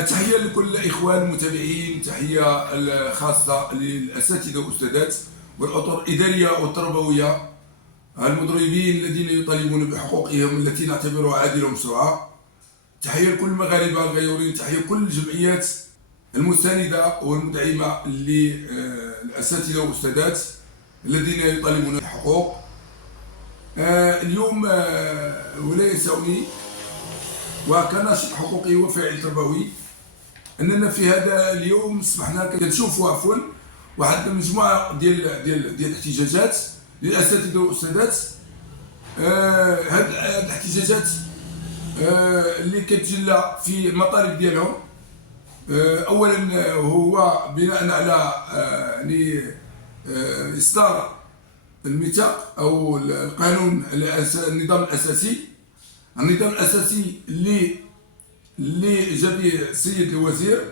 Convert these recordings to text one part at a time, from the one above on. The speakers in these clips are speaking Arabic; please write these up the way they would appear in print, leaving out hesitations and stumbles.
تحية لكل الإخوان المتابعين، تحية خاصة للأساتذة والأستاذات والأطر الإدارية والتربوية المضربين الذين يطالبون بحقوقهم التي نعتبرها عادلة ومشروعة. تحية لكل المغاربة الغيورين، تحية لكل الجمعيات المساندة والمدعمة للأساتذة والأستاذات الذين يطالبون بالحقوق. اليوم ولا يسعني وكناشط حقوقي وفاعل تربوي اننا في هذا اليوم اصبحنا كنشوفوا واحد المجموعه ديال الاحتجاجات للاساتذه والاستاذات. هاد الاحتجاجات اللي كتجلى في المطالب ديالهم اولا هو بناء على يعني اصدار الميثاق او القانون النظام الاساسي اللي جا به السيد الوزير.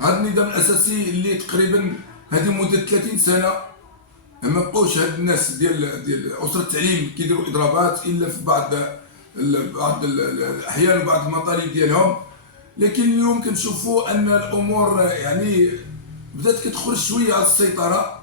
هذا النظام الاساسي اللي تقريبا هذه مده 30 سنه ما بقوش هاد الناس ديال اسره التعليم كيديروا اضرابات الا في بعض الاحيان وبعض المطالب ديالهم. لكن اليوم كنشوفوا ان الامور يعني بدات كتخرج شويه على السيطره،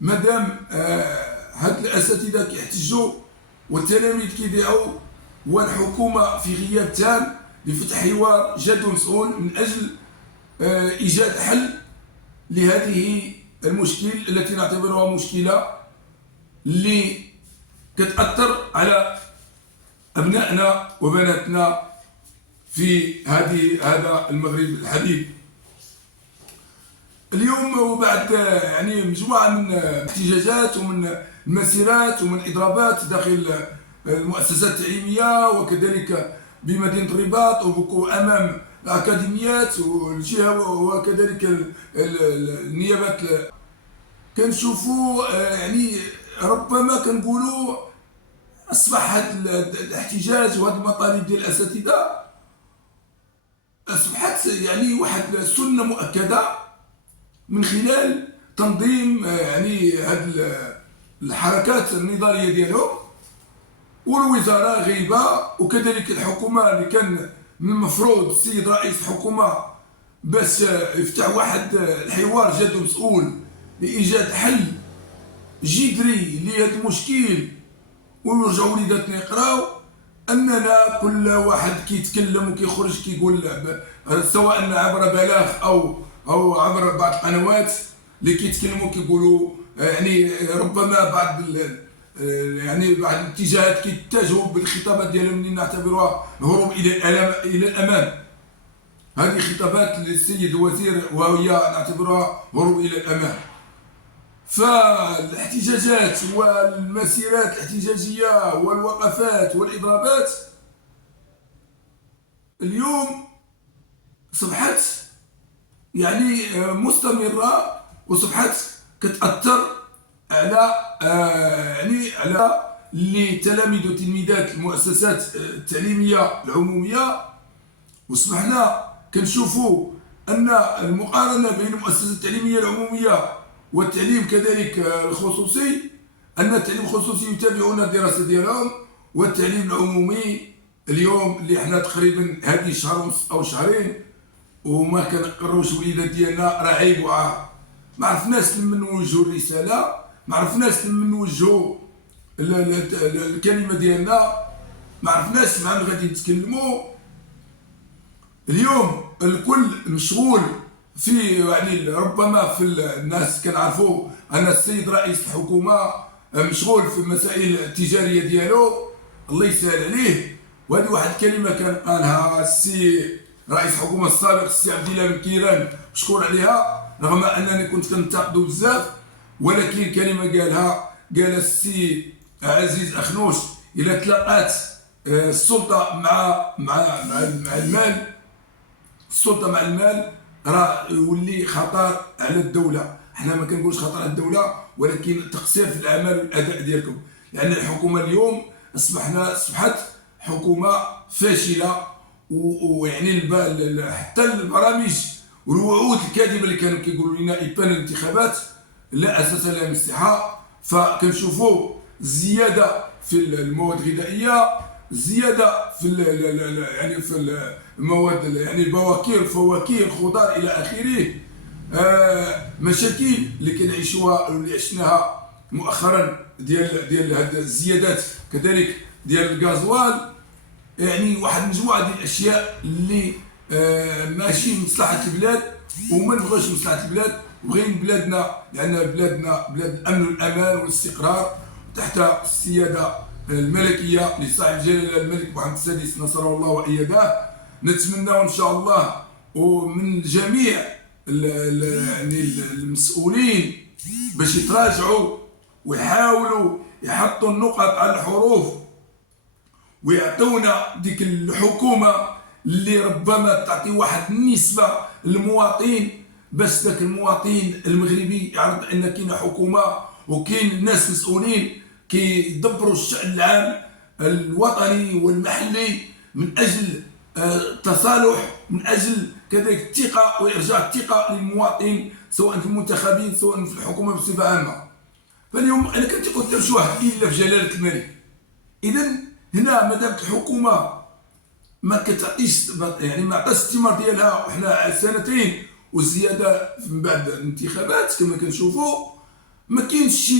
مادام هاد الاساتذه كيحتجوا والتلاميذ كيدعوا والحكومه في غياب تام لفتح حوار جاد ومسؤول من اجل ايجاد حل لهذه المشكل التي نعتبرها مشكله اللي كتاثر على ابنائنا وبناتنا في هذا المغرب الحبيب. اليوم وبعد يعني مجموعه من الاحتجاجات ومن المسيرات ومن الاضرابات داخل المؤسسات التعليميه وكذلك بمدينه الرباط وامام الاكاديميات والجهه وكذلك النيابات، كنشوفوا يعني ربما كنقولوا اصبح هذا الاحتجاج وهذه المطالب ديال الاساتذه اصبحت يعني واحد سنه مؤكده من خلال تنظيم يعني هذه الحركات النضاليه ديالهم، والوزاره غايبه وكذلك الحكومه اللي كان من المفروض السيد رئيس الحكومه باش يفتح واحد الحوار جاد ومسؤول لايجاد حل جذري لهذا المشكل ويرجعوا وليداتنا يقراو. اننا كل واحد كيتكلم وكيخرج كيقول سواء عبر بلاغ او عبر بعض القنوات اللي كيتكلموا كيقولوا يعني ربما بعض يعني بعض الاتجاهات كيتجهوا بالخطابات ديالهم اللي نعتبروها هروب الى الامام. هذه خطابات للسيد الوزير وهي نعتبرها هروب الى الامام. فالاحتجاجات والمسيرات الاحتجاجيه والوقفات والاضرابات اليوم صبحت يعني مستمره وصبحت كتاثر على يعني على تلاميذ وتلميذات المؤسسات التعليميه العموميه. وصبحنا كنشوفوا ان المقارنه بين المؤسسات التعليميه العموميه والتعليم كذلك الخصوصي، ان التعليم الخصوصي يتابعون الدراسه ديالهم، والتعليم العمومي اليوم اللي حنا تقريبا هذه شهر ونص او شهرين وما كنقروش وليدات ديالنا راه عيب وعار. ما عرفناش لمن نوجهوا الرساله، ما عرفناش لمن نوجهوا الكلمه ديالنا، ما عرفناش مع من غادي نتكلموا. اليوم الكل مشغول في يعني ربما في الناس كنعرفوا ان السيد رئيس الحكومه مشغول في المسائل التجاريه ديالو، الله يسهل عليه. وهذه واحد الكلمه كان قالها السي رئيس الحكومه السابق السي عبد الله بن كيران مشكور عليها، رغم انني كنت كنتقده بزاف، ولكن كلمه قال السي عزيز اخنوش الى تلاقات السلطه مع المال، السلطه مع المال راه يولي خطر على الدوله. حنا ما كنقولش خطر على الدوله، ولكن تقصير في الاعمال والاداء ديالكم، لان الحكومه اليوم اصبحت حكومه فاشله. ويعني حتى البرامج والوعود الكاذبه اللي كانوا كيقولوا لنا ابان الانتخابات لا اساس لها من الصحه. فكنشوفوا زياده في المواد الغذائيه، الزياده في يعني في المواد، يعني البواكير، الفواكه، الخضار الى اخره. مشاكل اللي كنعيشوها واللي عشناها مؤخرا ديال هاد الزيادات، كذلك ديال الغازوال. يعني واحد مجموعه ديال الاشياء اللي ماشي مصلحه البلاد وما نبغوش مصلحه البلاد. بغينا بلادنا، لان بلادنا بلاد الامن والامان والاستقرار تحت السياده الملكيه لصاحب الجلاله الملك محمد السادس نصره الله وايده. نتمنى ان شاء الله ومن جميع يعني المسؤولين باش يتراجعوا ويحاولوا يحطوا النقط على الحروف ويعطونا ديك الحكومه اللي ربما تعطي واحد النسبه للمواطن، باش ذاك المواطن المغربي يعرف ان كاين حكومه وكاين ناس مسؤولين كيدبروا الشأن العام الوطني والمحلي من اجل التصالح، من اجل كذلك الثقه وارجاع الثقه للمواطن سواء في المنتخبين سواء في الحكومه بصفه عامه. فاليوم انا كنت قلت شي واحد الا في جلاله الملك. اذا هنا مادام الحكومه ما كتعطيش، يعني ما عطاش الثمار ديالها، وحنا سنتين وزياده من بعد الانتخابات كما كنشوفوا، ما كاينش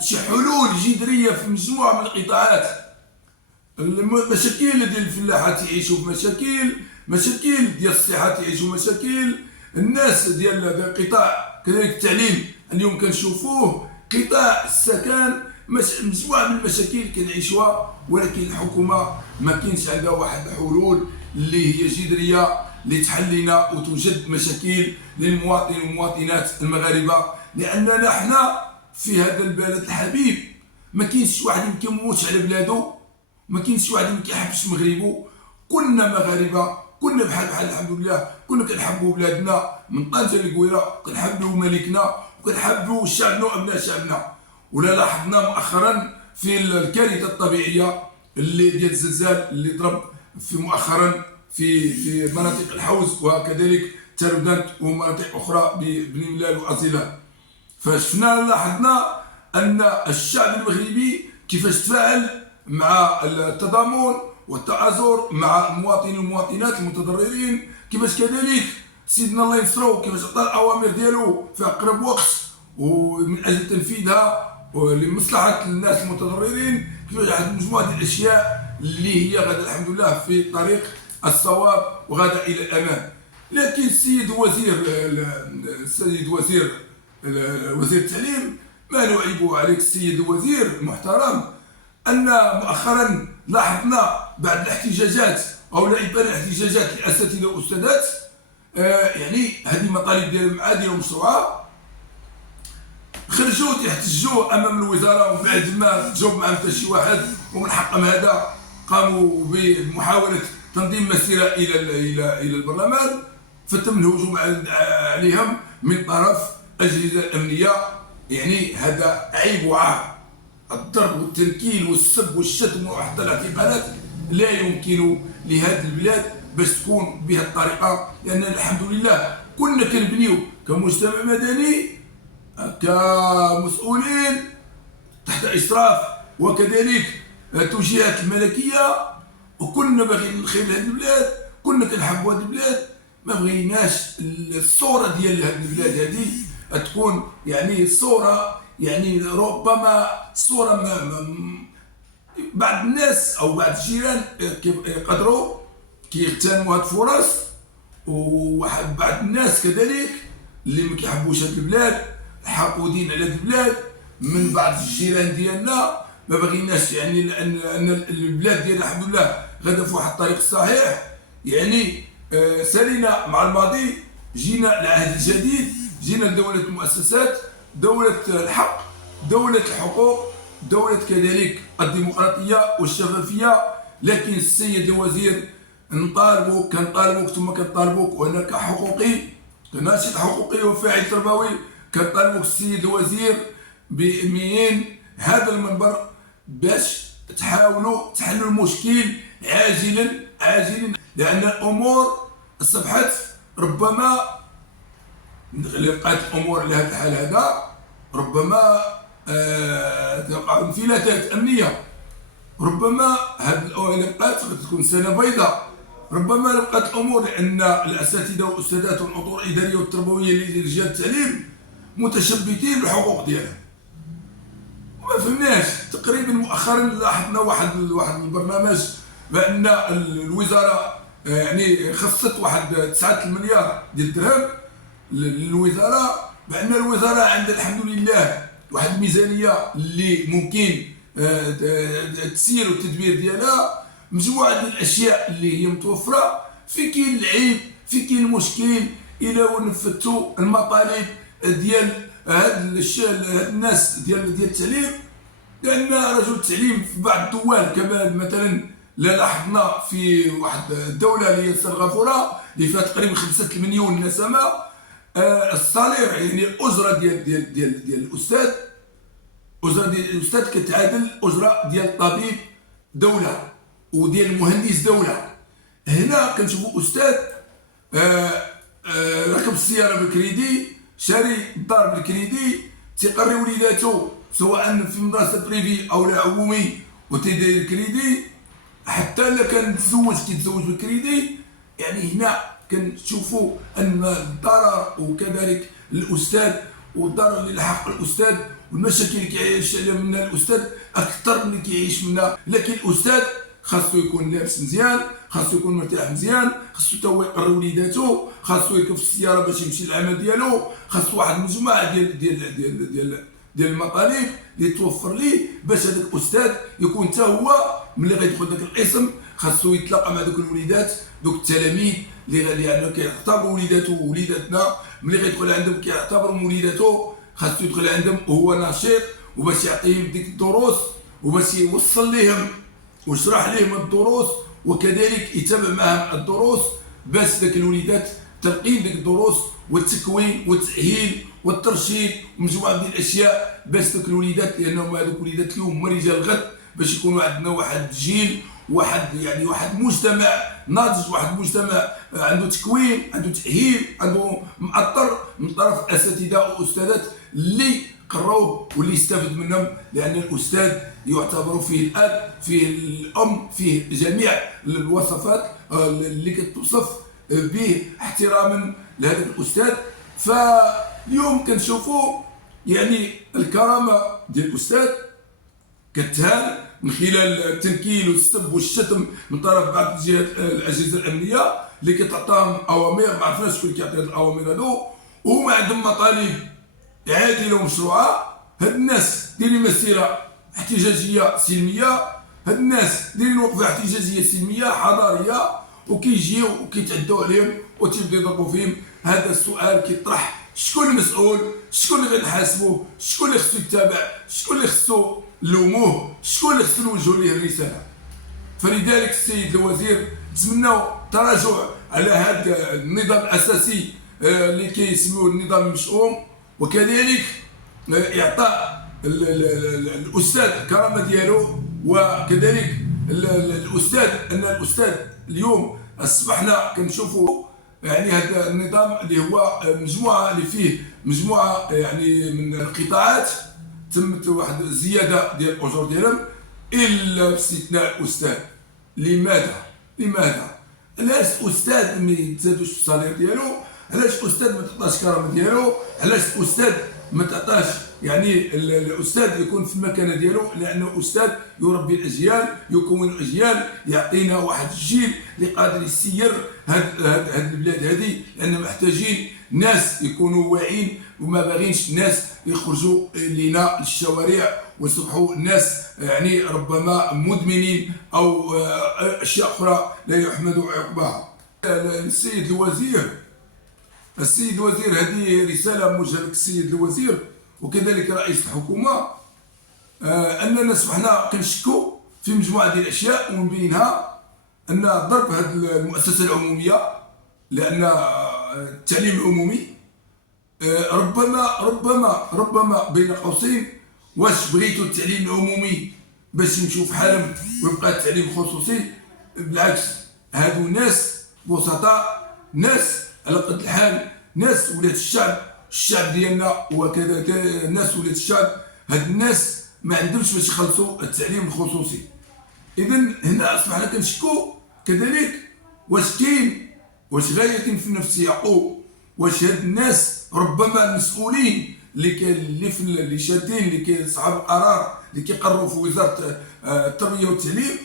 شي حلول جذريه في مجموعه من القطاعات. المشاكل ديال الفلاحه تعيشوا في مشاكل ديال الصحه تعيشوا مشاكل، الناس ديال القطاع كذلك التعليم اليوم كنشوفوه، قطاع السكن، مجموعه من المشاكل كنعيشوها. ولكن الحكومه ما كاينش عندها واحد الحلول اللي هي جذريه اللي تحل لنا وتوجد مشاكل للمواطن والمواطنات المغاربه. لاننا حنا في هذا البلد الحبيب ما كاينش واحد ما كيموتش على بلادو، ما كاينش واحد ما كيحبش مغربو. كنا مغاربه، كنا بحال الحمد لله، كنا كنحبوا بلادنا من طنجه للقويره، كنحبوا ملكنا وكنحبوا شعبنا وابناء شعبنا. ولا لاحظنا مؤخرا في الكارثه الطبيعيه اللي ديال الزلزال اللي ضرب في مؤخرا في مناطق الحوز وكذلك تردانت ومناطق اخرى ببني ملال وازيلان. فشفنا لاحظنا ان الشعب المغربي كيفاش تفاعل مع التضامن والتآزر مع المواطنين والمواطنات المتضررين، كيفاش كذلك سيدنا الله ينصرو كيفاش عطى الاوامر ديالو في اقرب وقت ومن اجل تنفيذها ولمصلحه الناس المتضررين. كيفاش واحد مجموعه ديال الاشياء اللي هي غدا الحمد لله في طريق الصواب وغدا الى الامام. لكن السيد وزير التعليم ما نعيب عليك السيد الوزير المحترم، ان مؤخرا لاحظنا بعد الاحتجاجات او ابان الاحتجاجات للاساتذه والاستاذات، يعني هذه مطالب ديالهم عادله ومشروعه، خرجوا يحتجوا امام الوزاره ومن بعد ما تجاوب معهم حتى شي واحد ومن حقهم هذا قاموا بمحاوله تنظيم مسيره الى البرلمان، فتم الهجوم عليهم من طرف الاجهزه الامنيه. يعني هذا عيب وعار، الضرب والتنكيل والسب والشتم وحتى الاعتقالات لا يمكن لهذه البلاد باش تكون بهذه الطريقه. لان الحمد لله كنا كنبنيو كمجتمع مدني كمسؤولين تحت اشراف وكذلك توجيهات الملكيه، وكنا باغيين الخير لهذه البلاد، كنا كنحبوا هذه البلاد، ما بغيناش الصوره ديال هذه البلاد هذه تكون يعني صوره، يعني ربما صوره بعض الناس او بعض الجيران يقدروا كيغتنموا هذه الفرص، وبعض الناس كذلك اللي ما كيحبوش هذه البلاد حاقودين على هذه البلاد من بعض الجيران ديالنا. ما بغيناش يعني ان البلاد ديالنا الحمد لله غادا في واحد الطريق الصحيح. يعني سالينا مع الماضي، جينا لعهد الجديد، جينا لدولة المؤسسات، دولة الحق، دولة الحقوق، دولة كذلك الديمقراطية والشفافية. لكن السيد الوزير كنطالبوك ثم كنطالبوك وانا كحقوقي كناشط حقوقي وفاعل تربوي كنطالبوك السيد الوزير بإميان هذا المنبر باش تحاولوا تحلوا المشكل عاجلا، لأن الأمور أصبحت ربما اللي بقات الأمور على هذا الحال هذا ربما تقع انفلاتات أمنية. ربما إلا بقات تكون سنه بيضاء، ربما بقات الامور لان الاساتذه والاستاذات والاطر الاداريه والتربويه لرجال التعليم متشبثين بالحقوق ديالهم. ما فهمناش تقريبا. مؤخرا لاحظنا واحد البرنامج بان الوزاره يعني خصت واحد 9 المليار ديال الدرهم للوزاره، بان الوزاره عندها الحمد لله واحد الميزانيه اللي ممكن التسيير والتدبير ديالها، مجموعه ديال الاشياء اللي هي متوفره. في كاين العيب، في كاين المشكل الى نفذتوا المطالب ديال هاد الاشياء الناس ديال التعليم. لان رجل التعليم في بعض الدول كما مثلا لاحظنا في واحد الدوله اللي هي سنغافوره اللي فيها تقريبا 5 مليون نسمه، الصالير يعني الاجره ديال الاستاذ، اجره ديال الاستاذ كتعادل اجره ديال الطبيب دوله وديال المهندس دوله. هنا كنشوفوا استاذ ركب السياره بالكريدي، شاري الدار بالكريدي، تيقري وليداتو سواء في مدرسه بريفي او لا عمومي وتيدير الكريدي، حتى الا كان كيتزوج بالكريدي. يعني هنا كنشوفوا ان الضرر وكذلك الاستاذ والضرر اللي لحق الاستاذ والمشاكل اللي كيعيش منها الاستاذ اكثر من اللي كيعيش منها. لكن الاستاذ خاصو يكون لابس مزيان، خاصو يكون مرتاح مزيان، خاصو حتى هو يقري وليداتو، خاصو يركب في السياره باش يمشي للعمل ديالو، خاصو واحد المجموعه ديال المطالب اللي توفر ليه باش هذاك الاستاذ يكون حتى هو ملي غيدخل داك القسم خاصو يتلاقى مع دوك الوليدات، دوك التلاميذ اللي كيعتبروا وليداتو ووليداتنا. ملي غيدخل عندهم كيعتبروا وليداتو، خاصو يدخل عندهم وهو نشيط وباش يعطيهم ديك الدروس وباش يوصل لهم ويشرح لهم الدروس وكذلك يتابع معهم الدروس باش داك الوليدات تلقين ديك الدروس والتكوين والتأهيل والترشيد ومجموعه ديال الاشياء باش دوك الوليدات، لانهم هذوك الوليدات اليوم هما رجال الغد، باش يكونوا عندنا واحد جيل، واحد مجتمع ناضج، واحد مجتمع عنده تكوين، عنده تأهيل، عنده مأطر من طرف الاساتذه والاستاذات اللي قراوه واللي يستافد منهم. لان الاستاذ يعتبر فيه الاب، فيه الام، فيه جميع الوصفات اللي كتوصف به احتراما لهذا الاستاذ. فاليوم كنشوفوا يعني الكرامه ديال الاستاذ كتهان من خلال التنكيل والسب والشتم من طرف بعض الجهات الاجهزه الامنيه اللي كتعطيهم اوامر. ما عرفناش شكون كيعطي هذه الاوامر هذو، وهما عندهم مطالب عادله ومشروعه. هاد الناس دايرين مسيره احتجاجيه سلميه، هاد الناس دايرين وقفه احتجاجيه سلميه حضاريه، وكيجيو وكيتعدوا عليهم وتيبداو يضربوا فيهم. هذا السؤال كيطرح: شكون المسؤول؟ شكون اللي غنحاسبوه؟ شكون اللي خصو يتابع؟ شكون اللي خصو نلوموه؟ شكون اللي خصو نوجهوا ليه الرساله؟ فلذلك السيد الوزير نتمناو تراجع على هذا النظام الاساسي اللي كيسميوه النظام المشؤوم، وكذلك اعطاء الاستاذ الكرامه ديالو، وكذلك الاستاذ ان الاستاذ اليوم اصبحنا كنشوفوا يعني هذا النظام اللي هو مجموعه اللي فيه مجموعه يعني من القطاعات تمت واحد الزياده ديال الاجور ديالهم الا باستثناء الاستاذ. لماذا؟ علاش الاستاذ ما يتزادوش في الصالير ديالو؟ علاش الاستاذ ما تعطاش الكرامه ديالو؟ علاش الاستاذ ما تعطاش يعني الاستاذ يكون في المكانه ديالو؟ لانه الاستاذ يربي الاجيال، يكون الاجيال، يعطينا واحد الجيل اللي قادر يسير هاد البلاد هذه. لان محتاجين ناس يكونوا واعيين وما باغينش ناس يخرجوا لنا للشوارع ويصبحوا الناس يعني ربما مدمنين او اشياء اخرى لا يحمد عقباها. السيد الوزير هذه رساله موجهه لك السيد الوزير وكذلك رئيس الحكومه، اننا اصبحنا كنشكوا في مجموعه ديال الاشياء، ومن بينها ان ضرب هذه المؤسسه العموميه، لان التعليم العمومي ربما بين قوسين، واش بغيتوا التعليم العمومي باش يمشيو في حالهم ويبقى التعليم الخصوصي؟ بالعكس، هادو ناس بسطاء، ناس على قد الحال، ناس ولاد الشعب ديالنا، وكذا ناس ولاد الشعب. هاد الناس ما عندهمش باش يخلصوا التعليم الخصوصي. اذا هنا اصبحنا كنشكو كذلك واش غاية في النفس يعقوب، واش هاد الناس ربما المسؤولين اللي شادين اللي اصحاب القرار اللي كيقرروا في وزاره التربيه والتعليم،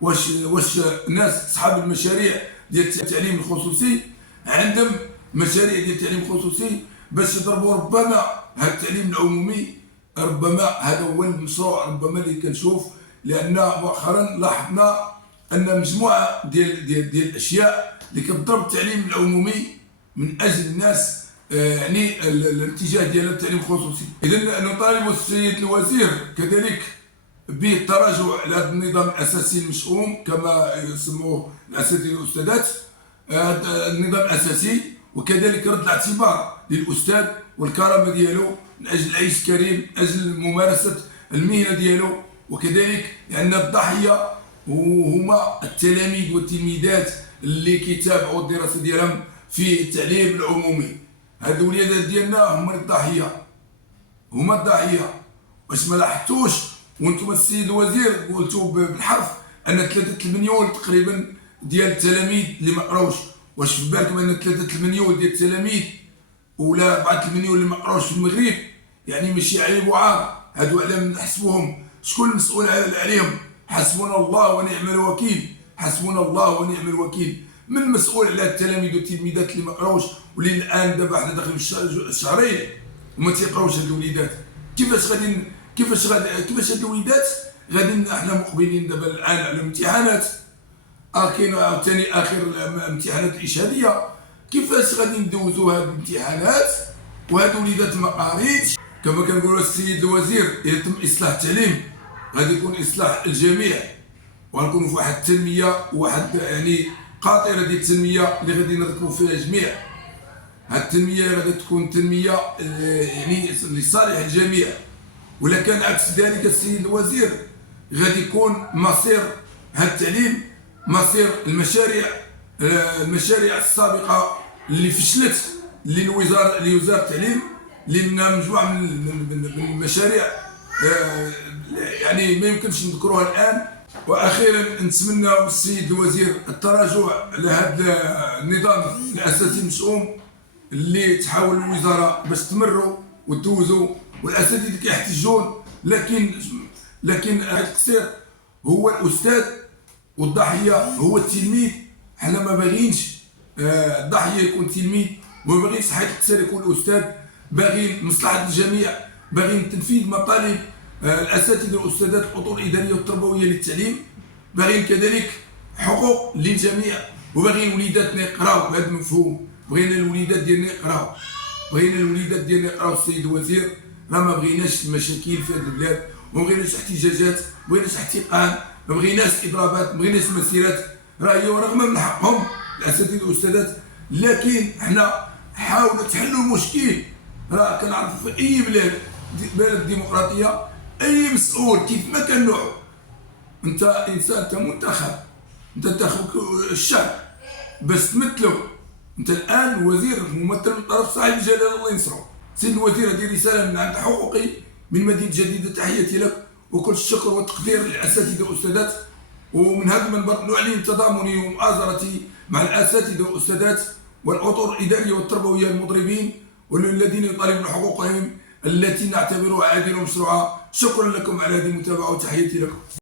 واش ناس اصحاب المشاريع ديال التعليم الخصوصي عندهم مشاريع ديال التعليم الخصوصي باش يضربوا ربما هذا التعليم العمومي. ربما هذا هو المشروع ربما اللي كنشوف، لان مؤخرا لاحظنا ان مجموعه ديال الاشياء اللي كتضرب التعليم العمومي من اجل الناس، يعني الاتجاه ديال التعليم الخصوصي. اذا نطالب السيد الوزير كذلك بالتراجع على هذا النظام الاساسي المشؤوم كما يسموه الاساتذه والاستاذات، هذا النظام الاساسي، وكذلك رد الاعتبار للاستاذ والكرامه ديالو من اجل العيش الكريم، من اجل ممارسه المهنه ديالو. وكذلك لان الضحيه هما التلاميذ والتلميذات اللي كيتابعوا الدراسه ديالهم في التعليم العمومي. هاد الوليدات ديالنا هما الضحيه. واش ما لاحظتوش وانتم السيد الوزير قلتوا بالحرف ان 3 المليون تقريبا ديال التلاميذ اللي ما قراوش؟ واش في بالكم ان 3 المليون ديال التلاميذ ولا 4 المليون اللي ما قراوش في المغرب يعني ماشي عيب وعار؟ هادو على نحسبوهم شكون المسؤول عليهم؟ حسبنا الله ونعم الوكيل، حسبنا الله ونعم الوكيل. من المسؤول على التلاميذ والتلميذات اللي ما قراوش واللي الان دابا حنا داخلين في الشهرين وما تيقراوش هاد الوليدات؟ كيفاش هاد الوليدات غادي حنا مقبلين دابا الان على الامتحانات، كاين عاوتاني اخر الامتحانات الاشهاديه، كيفاش غادي ندوزو هاد الامتحانات وهاد الوليدات ما قاريتش؟ كما كنقولوا السيد الوزير يتم اصلاح التعليم، غادي يكون اصلاح الجميع، وغنكونوا في واحد التنميه وواحد يعني قاطره ديال التنميه اللي غادي نركبوا فيها جميع. هاد التنميه غادي تكون تنميه يعني لصالح الجميع. ولا كان عكس ذلك السيد الوزير غادي يكون مصير هاد التعليم مصير المشاريع السابقه اللي فشلت لوزاره التعليم، اللي منها مجموعه من المشاريع يعني ما يمكنش نذكروها الان. واخيرا نتمنى السيد الوزير التراجع على هذا النظام الاساسي المشؤوم اللي تحاول الوزاره باش تمروا وتدوزوا، والاساتذه كيحتجون، لكن التقصير هو الاستاذ والضحيه هو التلميذ. حنا ما باغيينش الضحيه يكون تلميذ، وما باغيينش حيت التقصير يكون الاستاذ. باغيين مصلحه الجميع، باغيين تنفيذ مطالب الاساتذه والاستاذات الاطر الاداريه والتربويه للتعليم، باغيين كذلك حقوق للجميع، وباغيين وليداتنا يقراو بهذا المفهوم. بغينا الوليدات ديالنا يقراو، السيد الوزير. راه ما بغيناش المشاكل في هذه البلاد، ما بغيناش احتجاجات، ما بغيناش احتقان، ما بغيناش اضرابات، ما بغيناش مسيرات. راه هي رغم من حقهم الاساتذه والاستاذات، لكن حنا حاولوا تحلوا المشكل. راه كنعرفوا في اي بلد ديمقراطيه اي مسؤول كيف ما كان نوعه، انت انسان، انت منتخب، انت تنتخب الشعب باش تمثلو. انت الان وزير ممثل من طرف صاحب الجلاله الله ينصرو. سيد الوزير، هذه رساله من عند حقوقي من مدينه جديده، تحياتي لك وكل الشكر والتقدير للاساتذه والاستاذات. ومن هذا المنبر نعلن تضامني ومؤازرتي مع الاساتذه والاستاذات والاطر الاداريه والتربويه المضربين والذين يطالبون حقوقهم التي نعتبرها عادله ومشروعه. شكرا لكم على هذه المتابعه وتحياتي لكم.